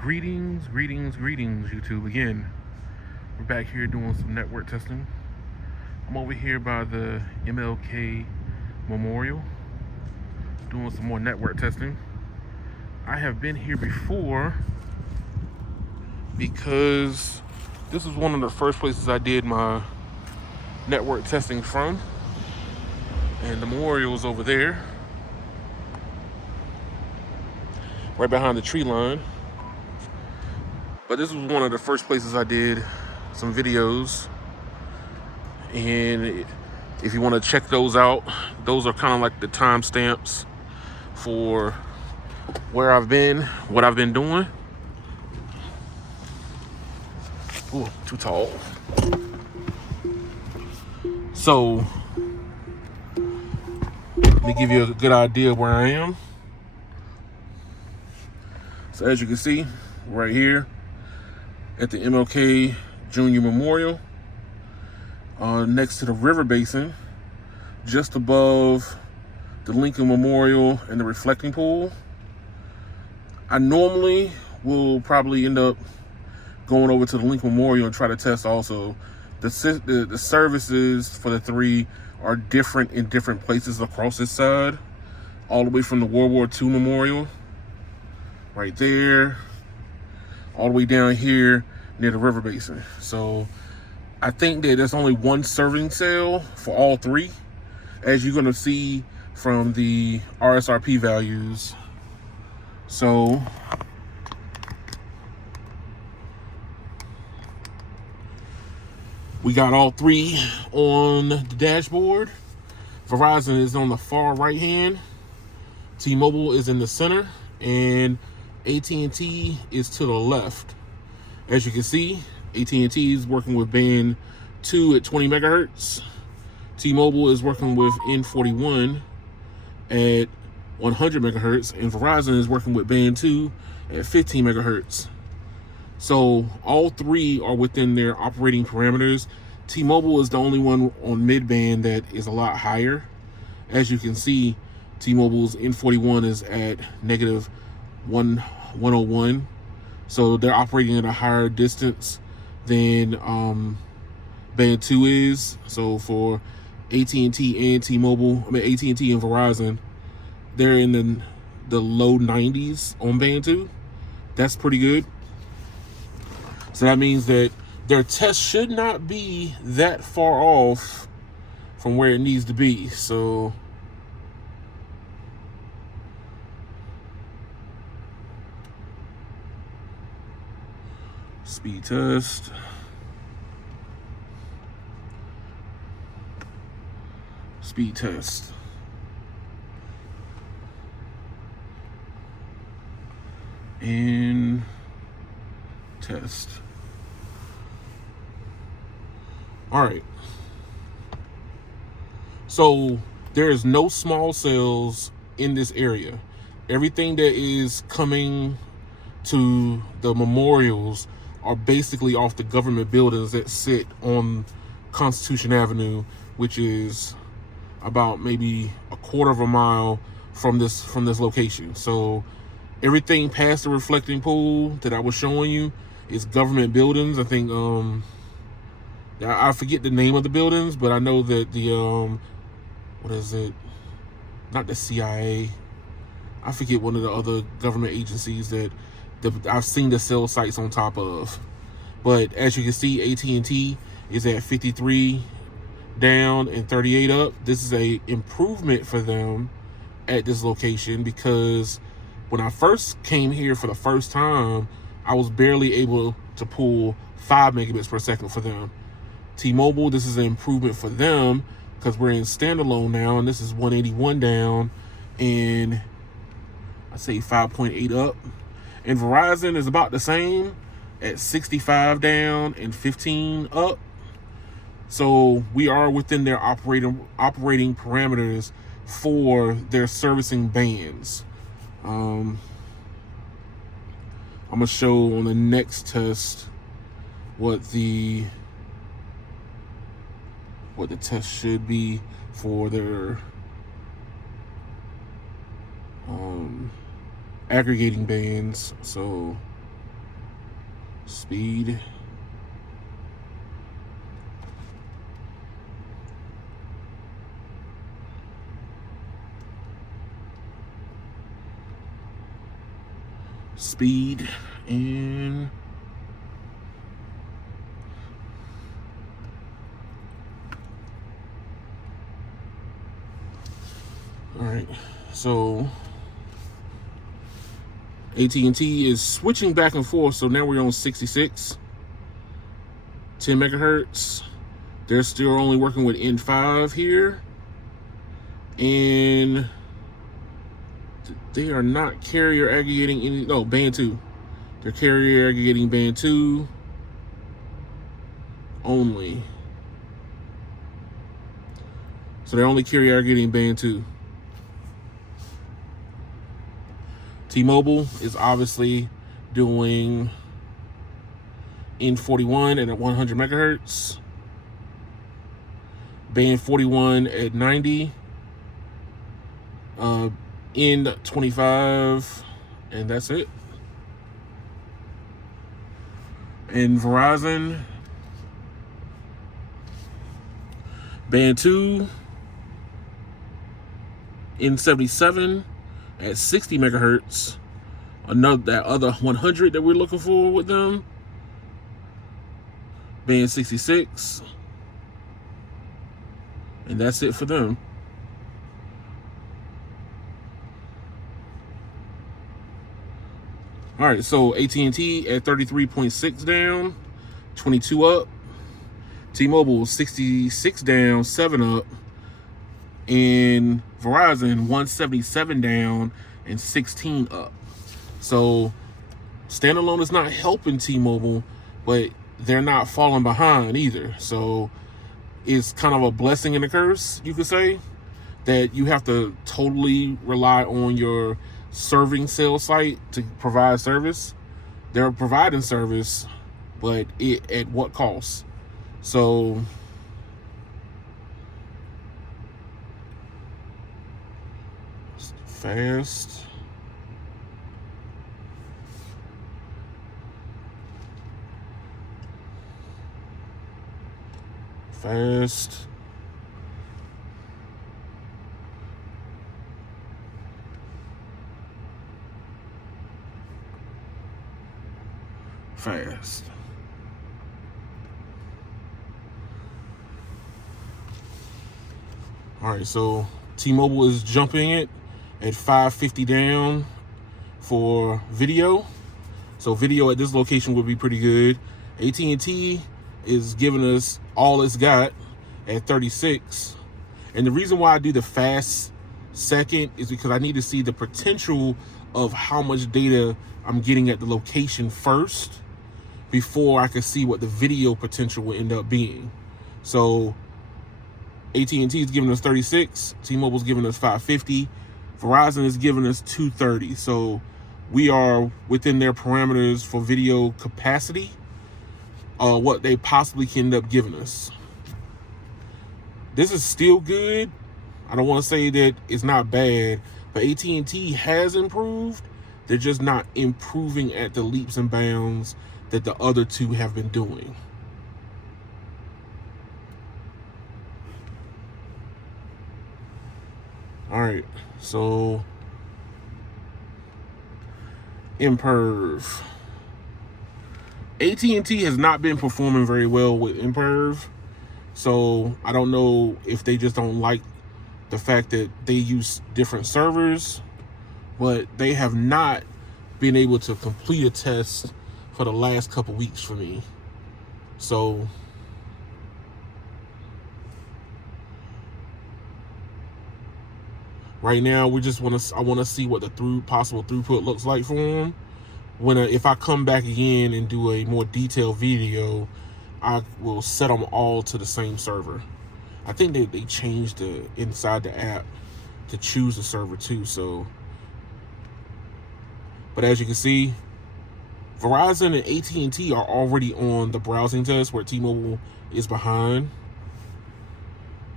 Greetings, YouTube. Again, we're back here doing some network testing. I'm over here by the MLK Memorial doing some more network testing. I have been here before because this was one of the first places I did my network testing from. And the memorial is over there, right behind the tree line. But this was one of the first places I did some videos. And if you want to check those out, those are kind of like the timestamps for where I've been, what I've been doing. Ooh, too tall. So, let me give you a good idea of where I am. So as you can see, right here at the MLK Junior Memorial, next to the river basin, just above the Lincoln Memorial and the reflecting pool. I normally will probably end up going over to the Lincoln Memorial and try to test also. The services for the three are different in different places across this side, all the way from the World War II Memorial, right there, all the way down here near the river basin. So I think that there's only one serving cell for all three, as you're gonna see from the RSRP values. So we got all three on the dashboard. Verizon is on the far right hand, T-Mobile is in the center, and AT&T is to the left. As you can see, AT&T is working with band 2 at 20 megahertz. T-Mobile is working with N41 at 100 megahertz, and Verizon is working with band 2 at 15 megahertz. So all three are within their operating parameters. T-Mobile is the only one on mid-band that is a lot higher. As you can see, T-Mobile's N41 is at negative 101. So they're operating at a higher distance than band 2 is. So for AT&T and T-Mobile, AT&T and Verizon, they're in the low 90s on band 2. That's pretty good. So that means that their test should not be that far off from where it needs to be. So speed test. Speed test. And test. All right. So there's no small cells in this area. Everything that is coming to the memorials are basically off the government buildings that sit on Constitution Avenue, which is about maybe a quarter of a mile from this location. So everything past the reflecting pool that I was showing you is government buildings. I think I forget the name of the buildings, but I know that the what is it? Not the CIA. I forget one of the other government agencies that I've seen the cell sites on top of. But as you can see, AT&T is at 53 down and 38 up. This is a improvement for them at this location, because when I first came here for the first time, I was barely able to pull 5 megabits per second for them. T-Mobile, this is an improvement for them because we're in standalone now, and this is 181 down and I say 5.8 up. And Verizon is about the same at 65 down and 15 up. So we are within their operating parameters for their servicing bands. I'm gonna show on the next test what the test should be for their aggregating bands. So Speed. Speed and all right, so AT&T is switching back and forth, so now we're on 66, 10 megahertz. They're still only working with N5 here, and they are not carrier aggregating any, no, band 2. They're carrier aggregating band 2 only. So they're only carrier aggregating band 2. T-Mobile is obviously doing N41 at 100 megahertz, band 41 at 90, N25, and that's it. And Verizon, band 2, N77 at 60 megahertz. That other 100 that we're looking for with them, band 66, and that's it for them. All right, so AT&T at 33.6 down, 22 up. T-Mobile 66 down, 7 up. And Verizon 177 down and 16 up. So standalone is not helping T-Mobile, but they're not falling behind either. So it's kind of a blessing and a curse, you could say, that you have to totally rely on your serving sales site to provide service. They're providing service, but at what cost? So fast. Fast. Fast. All right, so T-Mobile is jumping it at 550 down for video. So video at this location would be pretty good. AT&T is giving us all it's got at 36. And the reason why I do the fast second is because I need to see the potential of how much data I'm getting at the location first before I can see what the video potential will end up being. So AT&T is giving us 36, T-Mobile's giving us 550, Verizon is giving us 230. So we are within their parameters for video capacity, what they possibly can end up giving us. This is still good. I don't want to say that it's not bad, but AT&T has improved. They're just not improving at the leaps and bounds that the other two have been doing. All right, so Imperv. AT&T has not been performing very well with Imperv, so I don't know if they just don't like the fact that they use different servers, but they have not been able to complete a test for the last couple weeks for me. So right now, I want to see what the possible throughput looks like for them. If I come back again and do a more detailed video, I will set them all to the same server. I think they changed the inside the app to choose the server too. So, but as you can see, Verizon and AT&T are already on the browsing test where T-Mobile is behind.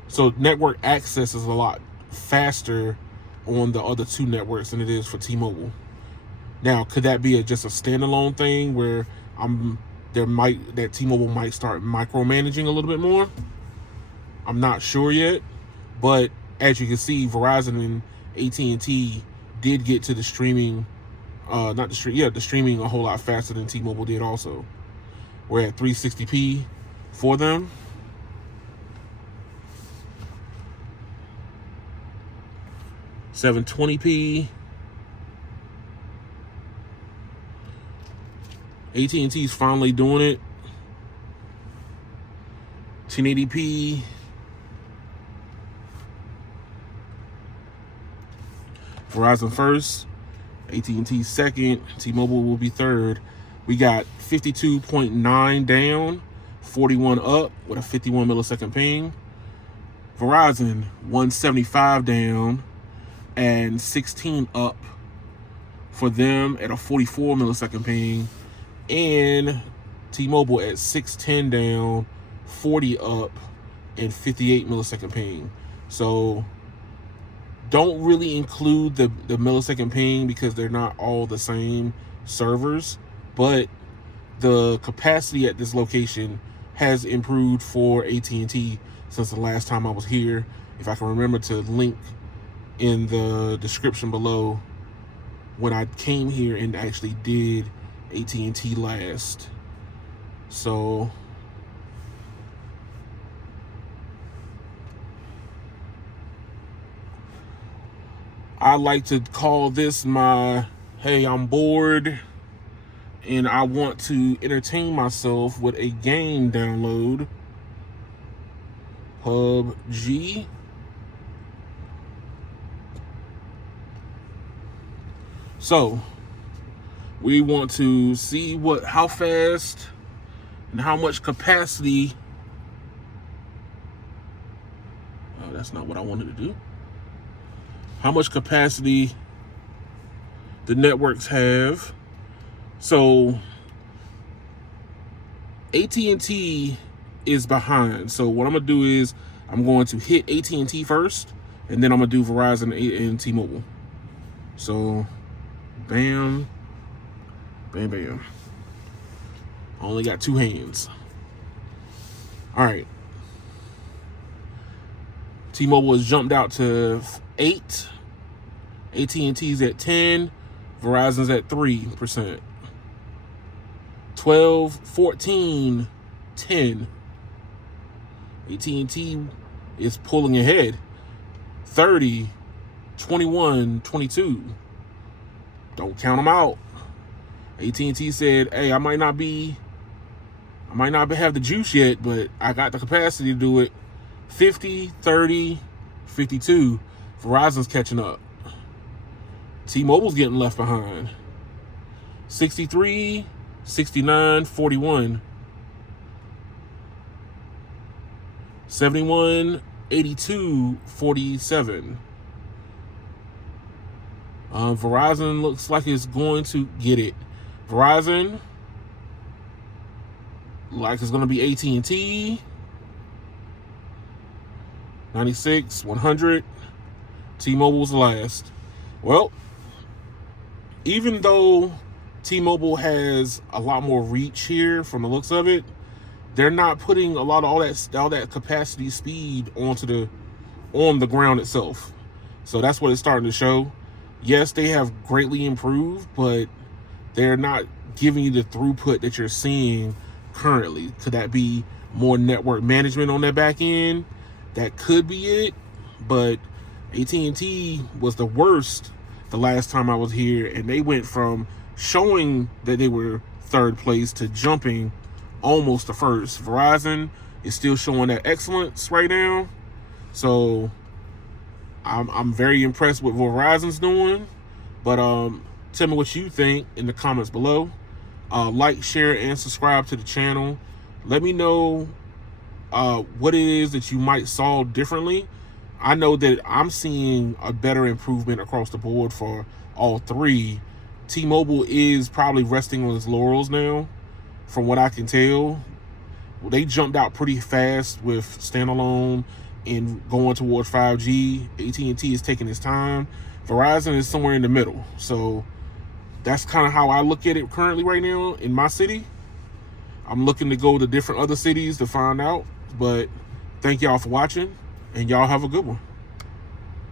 So network access is a lot faster on the other two networks than it is for T-Mobile. Now, could that be just a standalone thing where that T-Mobile might start micromanaging a little bit more. I'm not sure yet, but as you can see, Verizon and AT&T did get to the streaming, the streaming a whole lot faster than T-Mobile did also. We're at 360p for them. $720p. AT&T's finally doing it. 1080p. Verizon first, AT&T second, T-Mobile will be third. We got 52.9 down, 41 up with a 51 millisecond ping. Verizon 175 down and 16 up for them at a 44 millisecond ping. And T-Mobile at 610 down, 40 up, and 58 millisecond ping. So don't really include the millisecond ping because they're not all the same servers, but the capacity at this location has improved for AT&T since the last time I was here. If I can remember to link in the description below when I came here and actually did AT&T last. So I like to call this my, hey, I'm bored and I want to entertain myself with a game download. PUBG. So we want to see how fast and how much capacity. Oh, that's not what I wanted to do. How much capacity the networks have. So AT&T is behind. So what I'm gonna do is I'm going to hit AT&T first, and then I'm gonna do Verizon and T-Mobile. So bam, bam, bam. I only got two hands. All right. T-Mobile has jumped out to 8. AT&T's at 10. Verizon's at 3%. 12, 14, 10. AT&T is pulling ahead. 30, 21, 22. Don't count them out. AT&T said, hey, I might not have the juice yet, but I got the capacity to do it. 50, 30, 52. Verizon's catching up. T-Mobile's getting left behind. 63, 69, 41. 71, 82, 47. Verizon looks like it's going to get it. Verizon, like it's going to be AT&T. 96, 100. T-Mobile's last. Well, even though T-Mobile has a lot more reach here from the looks of it, they're not putting all that capacity speed on the ground itself. So that's what it's starting to show. Yes, they have greatly improved, but they're not giving you the throughput that you're seeing currently. Could that be more network management on their back end? That could be it, but AT&T was the worst the last time I was here, and they went from showing that they were third place to jumping almost to first. Verizon is still showing that excellence right now, so I'm very impressed with what Verizon's doing. But tell me what you think in the comments below. Like, share, and subscribe to the channel. Let me know what it is that you might solve differently. I know that I'm seeing a better improvement across the board for all three. T-Mobile is probably resting on its laurels now, from what I can tell. They jumped out pretty fast with standalone and going towards 5G. AT&T is taking its time. Verizon is somewhere in the middle. So that's kind of how I look at it currently right now in my city. I'm looking to go to different other cities to find out. But thank y'all for watching, and y'all have a good one.